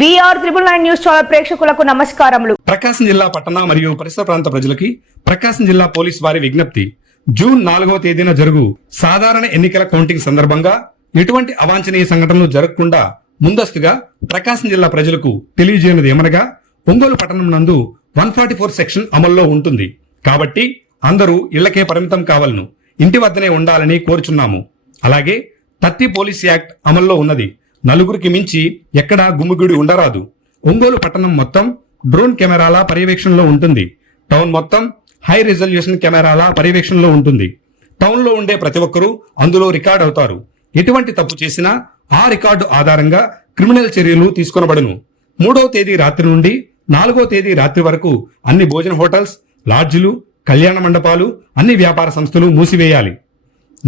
VR999 news channel ప్రేక్షకులకు నమస్కారములు. ప్రకాశం జిల్లా పట్టణ మరియు పరిసర ప్రాంత ప్రజలకి ప్రకాశం జిల్లా పోలీస్ వారి విజ్ఞప్తి. జూన్ 4వ తేదీన జరుగు సాధారణ ఎన్నికల కౌంటింగ్ సందర్భంగా ఎటువంటి అవాంఛనీయ సంఘటనలు జరగకుండా ముందస్తుగా ప్రకాశం జిల్లా ప్రజలకు తెలియజేయనిది ఏమనగా, ఒంగోలు పట్టణం నందు 144 సెక్షన్ అమల్లో ఉంటుంది. కాబట్టి అందరూ ఇళ్లకే పరిమితం కావాలను, ఇంటి వద్దనే ఉండాలని కోరుచున్నాము. అలాగే 30 పోలీస్ యాక్ట్ అమల్లో ఉన్నది. నలుగురికి మించి ఎక్కడా గుమ్మిగుడి ఉండరాదు. ఒంగోలు పట్టణం మొత్తం డ్రోన్ కెమెరాల పర్యవేక్షణలో ఉంటుంది. టౌన్ మొత్తం హై రిజల్యూషన్ కెమెరాల పర్యవేక్షణలో ఉంటుంది. టౌన్ లో ఉండే ప్రతి ఒక్కరూ అందులో రికార్డ్ అవుతారు. ఎటువంటి తప్పు చేసినా ఆ రికార్డు ఆధారంగా క్రిమినల్ చర్యలు తీసుకొనబడును. 3వ తేదీ రాత్రి నుండి 4వ తేదీ రాత్రి వరకు అన్ని భోజన హోటల్స్, లాడ్జిలు, కళ్యాణ మండపాలు, అన్ని వ్యాపార సంస్థలు మూసివేయాలి.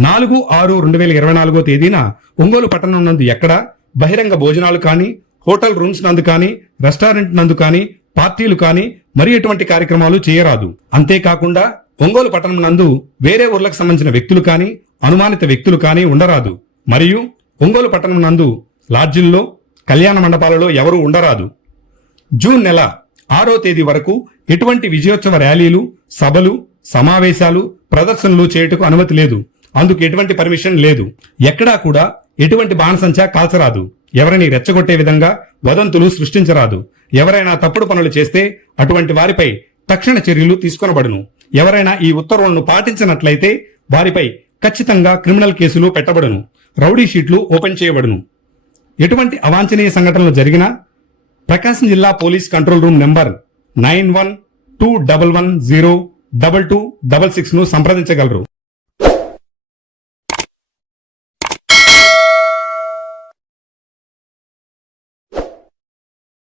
4/6/2024 తేదీన ఒంగోలు పట్టణం నందు ఎక్కడ బహిరంగ భోజనాలు కానీ, హోటల్ రూమ్స్ నందు కానీ, రెస్టారెంట్ నందు కానీ, పార్టీలు కానీ మరి ఎటువంటి కార్యక్రమాలు చేయరాదు. అంతేకాకుండా ఒంగోలు పట్టణం నందు వేరే ఊర్లకు సంబంధించిన వ్యక్తులు కానీ, అనుమానిత వ్యక్తులు కానీ ఉండరాదు. మరియు ఒంగోలు పట్టణం నందు లాడ్జిల్లో, కళ్యాణ మండపాలలో ఎవరూ ఉండరాదు. జూన్ నెల 6వ తేదీ వరకు ఎటువంటి విజయోత్సవ ర్యాలీలు, సభలు, సమావేశాలు, ప్రదర్శనలు చేయుటకు అనుమతి లేదు. అందుకు ఎటువంటి పర్మిషన్ లేదు. ఎక్కడా కూడా ఎటువంటి బాణసంచా కాల్చరాదు. ఎవరిని రెచ్చగొట్టే విధంగా వదంతులు సృష్టించరాదు. ఎవరైనా తప్పుడు పనులు చేస్తే అటువంటి వారిపై తక్షణ చర్యలు తీసుకొనబడును. ఎవరైనా ఈ ఉత్తర్వులను పాటించినట్లయితే వారిపై ఖచ్చితంగా క్రిమినల్ కేసులు పెట్టబడును. రౌడీ షీట్లు ఓపెన్ చేయబడును. ఎటువంటి అవాంఛనీయ సంఘటనలు జరిగినా ప్రకాశం జిల్లా పోలీస్ కంట్రోల్ రూమ్ నెంబర్ 9121102266 ను సంప్రదించగలరు.